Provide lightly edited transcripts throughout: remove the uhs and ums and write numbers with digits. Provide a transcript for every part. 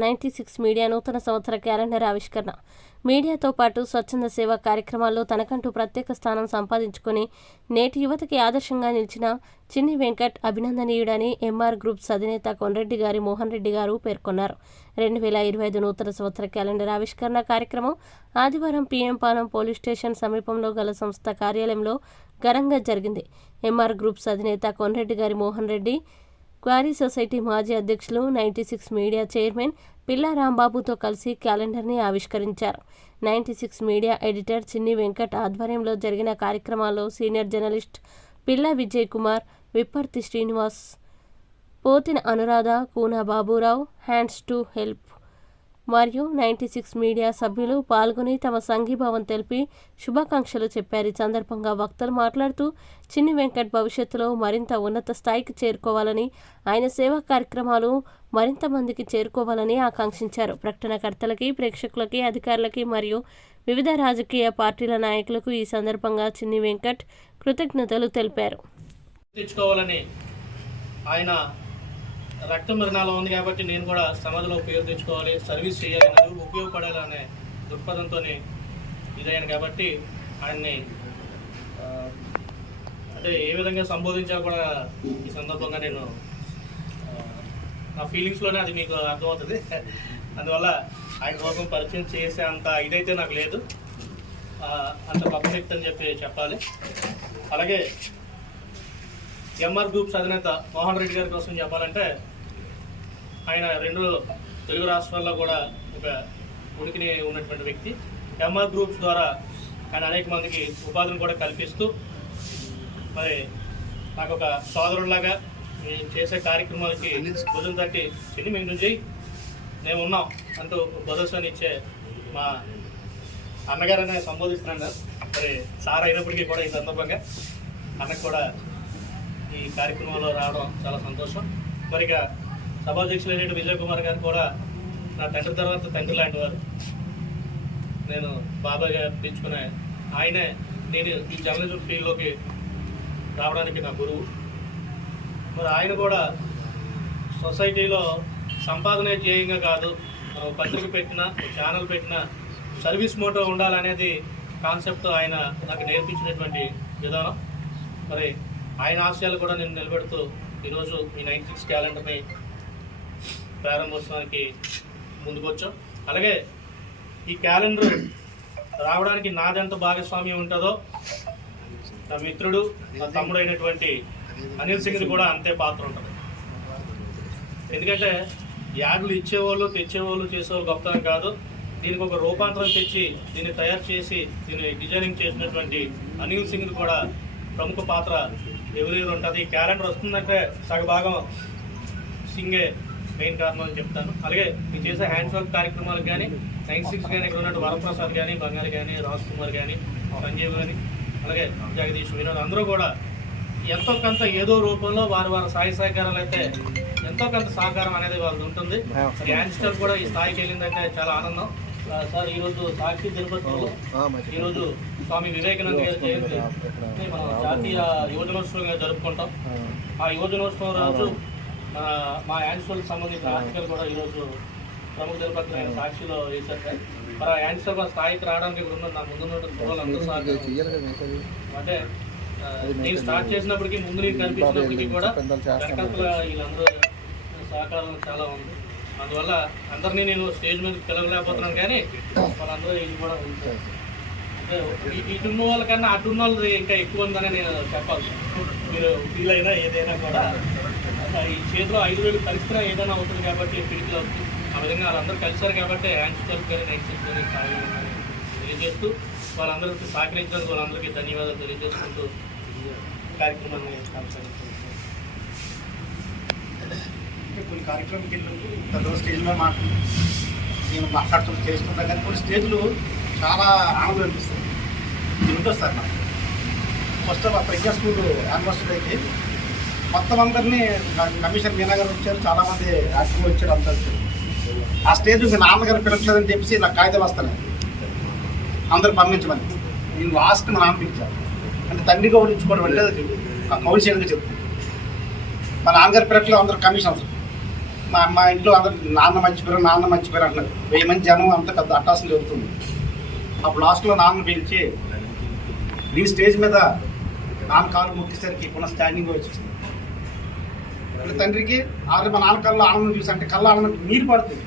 96 media నూతన సంవత్సర calendar ఆవిష్కరణ. మీడియాతో పాటు స్వచ్ఛంద సేవా కార్యక్రమాల్లో తనకంటూ ప్రత్యేక స్థానం సంపాదించుకుని నేటి యువతకి ఆదర్శంగా నిలిచిన చిన్ని వెంకట్ అభినందనీయుడని ఎంఆర్ గ్రూప్స్ అధినేత కొండ్రెడ్డి గారి మోహన్ రెడ్డి గారు పేర్కొన్నారు. 2025 నూతన సంవత్సర క్యాలెండర్ ఆవిష్కరణ కార్యక్రమం ఆదివారం PM పాలెం పోలీస్ స్టేషన్ సమీపంలో గల సంస్థ కార్యాలయంలో ఘనంగా జరిగింది. ఎంఆర్ గ్రూప్స్ అధినేత కొండ్రెడ్డి గారి మోహన్ రెడ్డి, క్వారీ సొసైటీ మాజీ అధ్యక్షులు 96 మీడియా చైర్మన్ పిల్లా రాంబాబుతో కలిసి క్యాలెండర్ని ఆవిష్కరించారు. 96 మీడియా ఎడిటర్ చిన్ని వెంకట్ ఆధ్వర్యంలో జరిగిన కార్యక్రమాల్లో సీనియర్ జర్నలిస్ట్ పిల్లా Vijay Kumar, Vipparthi Srinivas, Pothina Anuradha, Koona Baburao, hands to help మరియు 96 మీడియా సభ్యులు పాల్గొని తమ సంఘీభావం తెలిపి శుభాకాంక్షలు చెప్పారు. ఈ సందర్భంగా వక్తలు మాట్లాడుతూ చిన్ని వెంకట్ భవిష్యత్తులో మరింత ఉన్నత స్థాయికి చేరుకోవాలని, ఆయన సేవా కార్యక్రమాలు మరింత మందికి చేరుకోవాలని ఆకాంక్షించారు. ప్రకటనకర్తలకి, ప్రేక్షకులకి, అధికారులకి మరియు వివిధ రాజకీయ పార్టీల నాయకులకు ఈ సందర్భంగా చిన్ని వెంకట్ కృతజ్ఞతలు తెలిపారు. రక్తం మరణాలు ఉంది కాబట్టి నేను కూడా సమాజంలో పేరు తెచ్చుకోవాలి, సర్వీస్ చేయాలి, నలుగురు ఉపయోగపడాలి అనే దృక్పథంతో ఇదయ్యాను కాబట్టి ఆయన్ని అంటే ఏ విధంగా సంబోధించాలో కూడా ఈ సందర్భంగా నేను నా ఫీలింగ్స్లోనే అది మీకు అర్థమవుతుంది. అందువల్ల ఆయన కోసం పరిచయం చేసే అంత ఇదైతే నాకు లేదు, అంత గొప్ప వ్యక్తి అని చెప్పాలి. అలాగే ఎంఆర్ గ్రూప్స్ అధినేత మోహన్ రెడ్డి గారి కోసం చెప్పాలంటే ఆయన 2 తెలుగు రాష్ట్రాల్లో కూడా ఒక ఉనికిని ఉన్నటువంటి వ్యక్తి. ఎంఆర్ గ్రూప్స్ ద్వారా ఆయన అనేక మందికి ఉపాధిని కూడా కల్పిస్తూ మరి నాకు ఒక సోదరులాగా నేను చేసే కార్యక్రమాలకి భుజం తట్టి చిన్ని మేము నుంచి మేము ఉన్నాం అంటూ భరోసాని ఇచ్చే మా అన్నగారనే సంబోధిస్తున్నాను. మరి సార్ అయినప్పటికీ కూడా ఈ సందర్భంగా అన్నకు కూడా ఈ కార్యక్రమంలో రావడం చాలా సంతోషం. మరి ఇక సభాధ్యక్షులైన విజయ్ కుమార్ గారు కూడా నా తండ్రి తర్వాత తండ్రి లాంటి వారు, నేను బాబాయ్గా పిలుచుకునే ఆయనే నేను ఈ జర్నలిజం ఫీల్డ్లోకి రావడానికి నా గురువు. మరి ఆయన కూడా సొసైటీలో సంపాదనే ధ్యేయంగా కాదు, పత్రిక పెట్టినా ఛానల్ పెట్టినా సర్వీస్ మోటో ఉండాలనేది కాన్సెప్ట్ ఆయన నాకు నేర్పించినటువంటి విధానం. మరి ఆయన ఆశయాలు కూడా నేను నిలబెడుతూ ఈరోజు ఈ 96 క్యాలెండర్ని ప్రారంభోత్సవానికి ముందుకు వచ్చాం. అలాగే ఈ క్యాలెండర్ రావడానికి నాదెంత భాగస్వామ్యం ఉంటుందో నా మిత్రుడు, నా తమ్ముడు అయినటువంటి అనిల్ సింగ్ది కూడా అంతే పాత్ర ఉంటుంది. ఎందుకంటే యాడ్లు ఇచ్చేవాళ్ళు, తెచ్చేవాళ్ళు, చేసేవాళ్ళు గొప్పతనం కాదు, దీనికి ఒక రూపాంతరం తెచ్చి దీన్ని తయారు చేసి దీన్ని డిజైనింగ్ చేసినటువంటి అనిల్ సింగ్ది కూడా ప్రముఖ పాత్ర ఎవరెవరు ఉంటుంది. ఈ క్యాలెండర్ వస్తుందంటే సగభాగం సింగే మెయిన్ కారణం అని చెప్తాను. అలాగే మీరు చేసే హ్యాండ్స్ వర్క్ కార్యక్రమాలకు కానీ 96 కానీ ఇక్కడ ఉన్నట్టు వరప్రసాద్ కానీ, బంగారు కానీ, రాజ్ కుమార్ కానీ, సంజీవ్ కానీ, అలాగే జగదీష్, వినోద్ అందరూ కూడా ఎంతో కొంత ఏదో రూపంలో వారి సాయి సహకారాలు అయితే ఎంతో కొంత సహకారం అనేది వాళ్ళది ఉంటుంది. యాంగ్స్టర్ కూడా ఈ స్థాయికి వెళ్ళిందంటే చాలా ఆనందం. సార్ ఈరోజు సాక్షి తిరుపతిలో ఈరోజు స్వామి వివేకానంద గారి జయంతి మనం జాతీయ యువజనోత్సవంగా జరుపుకుంటాం. ఆ యువజనోత్సవం రోజు మా యాంగ్స్టర్కి సంబంధించిన ఆర్టికల్ కూడా ఈరోజు ప్రముఖ తిరుపతి సాక్షిలో వేశారు. మరి ఆ యాంగ్స్టర్ స్థాయికి రావడానికి ఇప్పుడు ఉన్న నా ముందున్న అందరూ అంటే నేను స్టార్ట్ చేసినప్పటికీ ముందు నేను కనిపించినప్పటికీ కూడా వెనకాల వీళ్ళందరూ సహకారం చాలా ఉంది. అందువల్ల అందరినీ నేను స్టేజ్ మీద పిలవలేకపోతున్నాను, కానీ వాళ్ళందరూ ఇది కూడా ఉంటారు. అంటే ఇటున్న వాళ్ళకన్నా అటున్న వాళ్ళది ఇంకా ఎక్కువ ఉందని నేను చెప్పాలి. మీరు ఫీల్ అయినా ఏదైనా కూడా ఈ చేతిలో 5,000 కలిసినా ఏదైనా అవుతుంది కాబట్టి పిడికిలో ఆ విధంగా వాళ్ళందరూ కలిశారు కాబట్టి హ్యాండ్స్ కానీ 96 కానీ తెలియజేస్తూ వాళ్ళందరికీ సహకరించడానికి వాళ్ళందరికీ ధన్యవాదాలు తెలియజేసుకుంటూ కార్యక్రమాన్ని కొనసాగిస్తున్నాను. కొన్ని కార్యక్రమంకి వెళ్ళినప్పుడు పెద్ద స్టేజ్ మీద నేను మాట్లాడుతూ చేస్తుంటా, కానీ కొన్ని స్టేజ్లు చాలా ఆనందం అనిపిస్తుంది. ఇది ఉంటుంది సార్ నాకు. ఫస్ట్ ప్రజ్ఞా స్కూల్ యానివర్సరీ అయితే మొత్తం అందరినీ కమిషన్ మీనా గారు వచ్చారు, చాలామంది యాక్టివ్ వచ్చారు, అంతా వచ్చారు. ఆ స్టేజ్ మీ నాన్నగారు పిలవట్లేదని చెప్పేసి నాకు కాగితాలు వస్తాను అందరూ పంపించమని. నేను లాస్ట్ మా నాన్న పిలిచాను. అంటే తండ్రి గౌరవించుకోవడం అంటే కౌన్సిలర్గా చెప్తుంది. మా నాన్నగారు పిలవట్లేదు, అందరూ కమిషన్ అవసరం. మా ఇంట్లో అందరు నాన్న మర్చిపోయారు అంటున్నారు. 1000 మంది జనం అంత పెద్ద అట్టాసం జరుగుతుంది. అప్పుడు లాస్ట్లో నాన్న పిలిచి నీ స్టేజ్ మీద నాన్న కాలు మొక్కేసరికి పునః స్టాండింగ్ వచ్చేసింది. తండ్రికి మా నాన్న కళ్ళు ఆనందం చూసి, అంటే కళ్ళు ఆనందం నీరు పడుతుంది,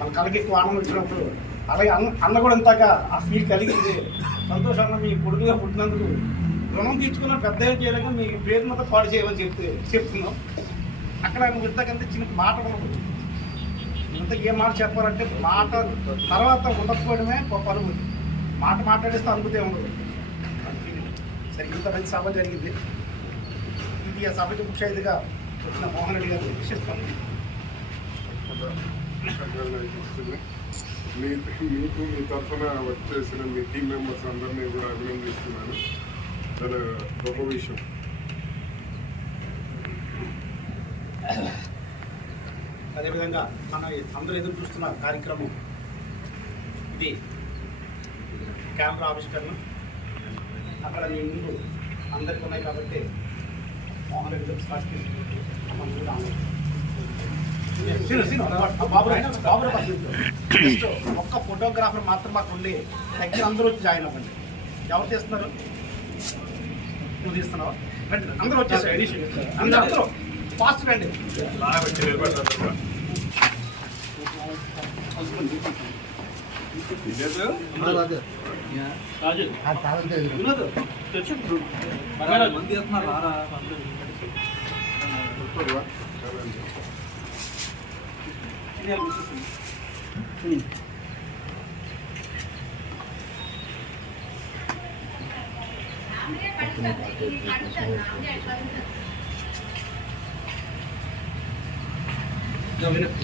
మన కళ్ళకి ఎక్కువ ఆనందం వచ్చినప్పుడు. అలాగే అన్న కూడా ఇంతగా ఆ ఫీల్ కలిగింది. సంతోషంగా మీ కొడుకుగా పుట్టినందుకు రుణం తీర్చుకున్న పెద్ద ఏం చేయలేక మీ పేరు మీద పాడు చేయమని చెప్తున్నాం. అక్కడ ఇంతకంటే చిన్న మాట ఉండదు. ఇంత ఏ మాట చెప్పాలంటే మాట తర్వాత ఉండకపోవడమే పరుగు. మాట మాట్లాడేస్తే అనుభూతి ఉండదు. సరే, ఇంత మంచి సభ జరిగింది. ఇది ఆ సభకి ముఖ్య అతిథిగా వచ్చిన మోహన్ రెడ్డి గారు విశిస్తాను. మీకు మీ తరఫున వర్క్ చేసిన మీ టీం మెంబర్స్ అందరినీ కూడా అభినందిస్తున్నాను. చాలా గొప్ప విషయం. అదేవిధంగా మన అందరూ ఎదురు చూస్తున్న కార్యక్రమం ఇది కెమెరా ఆవిష్కరణ. అక్కడ మీ ముందు అందరికీ ఉన్నాయి కాబట్టి మోహన్ రెడ్డి గారు స్టార్ట్ ఒక్క ఫోటోగ్రాఫర్ మాత్రం మాకు ఉండి దగ్గర అందరూ వచ్చి జాయిన్ అవ్వండి. ఎవరు చేస్తున్నారు? నువ్వు తీస్తున్నావా? రండి, అందరూ వచ్చేసారు. అందరూ ఫాస్ట్ రండి.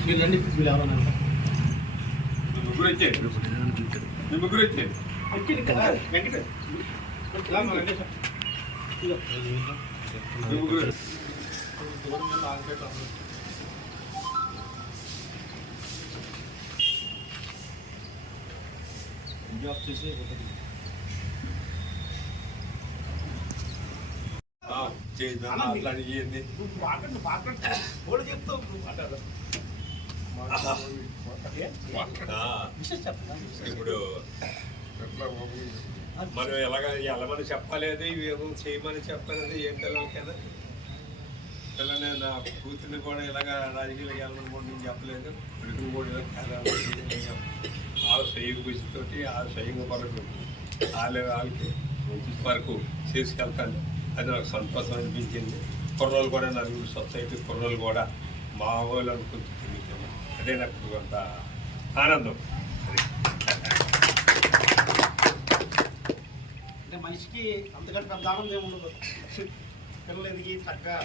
మీరు రండి, మీరు ఎవరన్నా ముగ్గురు వచ్చాయి. ఇప్పుడు మనం ఎలాగని చెప్పలేదు, ఇవేమో చేయమని చెప్పలేదు. ఏం పిల్లలకైనా పిల్లని నా కూతుర్ని కూడా ఇలాగ రాజకీయాలకు వెళ్ళమని కూడా నేను చెప్పలేదు. కొడుకుని కూడా ఆ స్వయం కృషితోటి ఆ స్వయం కొరకు వాళ్ళకి వరకు చేసుకెళ్తాను. అది నాకు సంతోషం అనిపించింది. కుర్రోళ్ళు కూడా నలుగురు సొసైటీ కుర్రోళ్ళు కూడా మా వాళ్ళు అనుకుంటుంది. అదే నాకు కొంత ఆనందం. అంటే మనిషికి అంతకంటే పెద్ద ఆనందం ఏముండదు. పిల్లలు ఎదిగి చక్కగా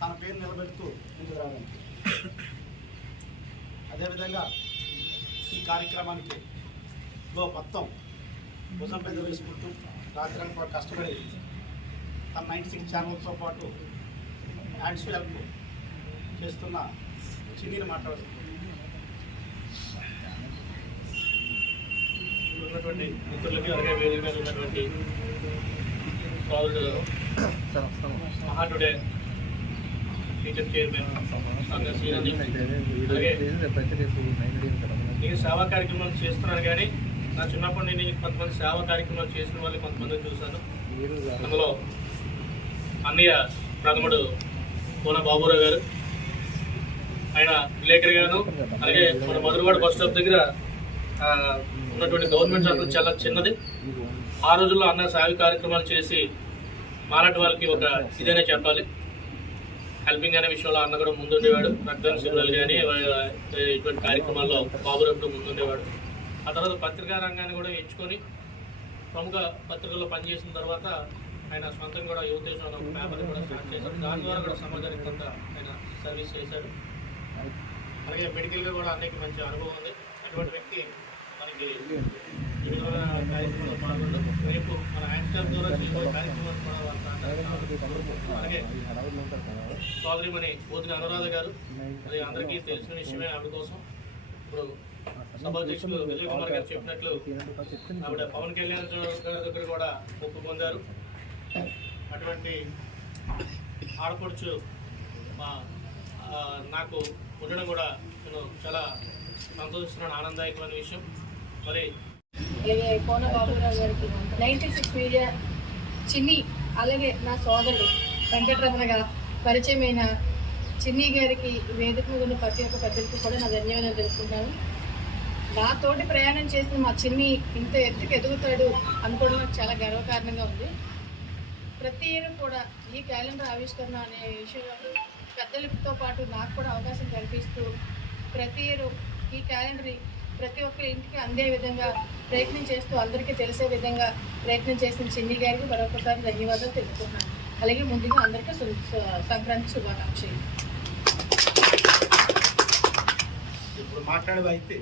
తన పేరు నిలబెడుతూ ముందుకు రావడానికి. అదేవిధంగా ఈ కార్యక్రమానికి మొత్తం భుజం పెద్ద వేసుకుంటూ రాత్రి పాటు కష్టపడి తన 96 ఛానల్తో పాటు హ్యాండ్స్ హెల్ప్ చేస్తున్న చిన్నీని మాట్లాడుతుంది. ఉన్నటువంటి మిత్రులకి, అలాగే వేదిక మీద ఉన్నటువంటి సోదరుడు మహాటుడే టీచర్ చైర్మన్ శ్రీనంది, అలాగే నేను సేవా కార్యక్రమాలు చేస్తున్నాను. కానీ నా చిన్నప్పటి నుండి కొంతమంది సేవా కార్యక్రమాలు చేసిన వాళ్ళు కొంతమందిని చూశాను. అందులో అన్నయ్య ప్రథముడు కోన బాబురావు గారు, ఆయన విలేకరి గాను, అలాగే మన మధురవాడ బస్ స్టాప్ దగ్గర ఉన్నటువంటి గవర్నమెంట్ హాస్పిటల్ చాలా చిన్నది. ఆ రోజుల్లో అన్న సేవ కార్యక్రమాలు చేసి మాలాంటి వాళ్ళకి ఒక ఇదనే చెప్పాలి. హెల్పింగ్ అనే విషయంలో అన్న కూడా ముందుండేవాడు. రక్తదాన శిబిరాలు కానీ ఇటువంటి కార్యక్రమాల్లో బాబురావు ముందుండేవాడు. ఆ తర్వాత పత్రికా రంగాన్ని కూడా ఎంచుకొని ప్రముఖ పత్రికల్లో పనిచేసిన తర్వాత ఆయన సొంతంగా కూడా యువతేజ్ అనే ఒక పేపర్ని కూడా స్టార్ట్ చేశాడు. దాని ద్వారా కూడా సమాజానికి కొంత ఆయన సర్వీస్ చేశాడు. అలాగే మెడికల్గా కూడా అనేక మంచి అనుభవం ఉంది. అటువంటి వ్యక్తి మనకి ఈ విధమైన కార్యక్రమంలో పాల్గొంటూ రేపు మన హ్యాండ్ స్టాంప్ ద్వారా చేయబోయే కార్యక్రమాలు కూడా అలాగే సోదరిమణి పోతుని అనురాధ గారు, అది అందరికీ తెలిసిన విషయమే. ఆవిడ కోసం ఇప్పుడు సభాధ్యక్షులు విజయ్ కుమార్ గారు చెప్పినట్లు ఆవిడ పవన్ కళ్యాణ్ గారి దగ్గర కూడా ఒప్పు పొందారు. అటువంటి ఆడపడుచు మా నాకు ఉండడం కూడా నేను చాలా సంతోషిస్తున్నాను, ఆనందదాయకమైన విషయం. మరి అలాగే కోన బాబురావు గారికి 96 మీడియా చిన్ని, అలాగే నా సోదరుడు వెంకటరమణగా పరిచయమైన చిన్ని గారికి వేదిక మీద ఉన్న ప్రతి ఒక్క ప్రజలకు కూడా నా ధన్యవాదాలు తెలుపుకుంటాను. నాతోటి ప్రయాణం చేసిన మా చిన్ని ఇంత ఎత్తుకు ఎదుగుతాడు అనుకోవడం నాకు చాలా గర్వకారణంగా ఉంది. ప్రతి ఇయర్ కూడా ఈ క్యాలెండర్ ఆవిష్కరణ అనే విషయంలో పెద్దలతో పాటు నాకు కూడా అవకాశం కల్పిస్తూ ప్రతి ఇయర్ ఈ క్యాలెండర్ ప్రతి ఒక్కరి ఇంటికి అందే విధంగా ప్రయత్నం చేస్తూ అందరికీ తెలిసే విధంగా ప్రయత్నం చేసిన చిన్ని గారికి మరొకసారి ధన్యవాదాలు తెలుపుతున్నాను. అలాగే ముందుగా అందరికీ సంక్రాంతి శుభాకాంక్షలు. ఇప్పుడు మాట్లాడేది అయితే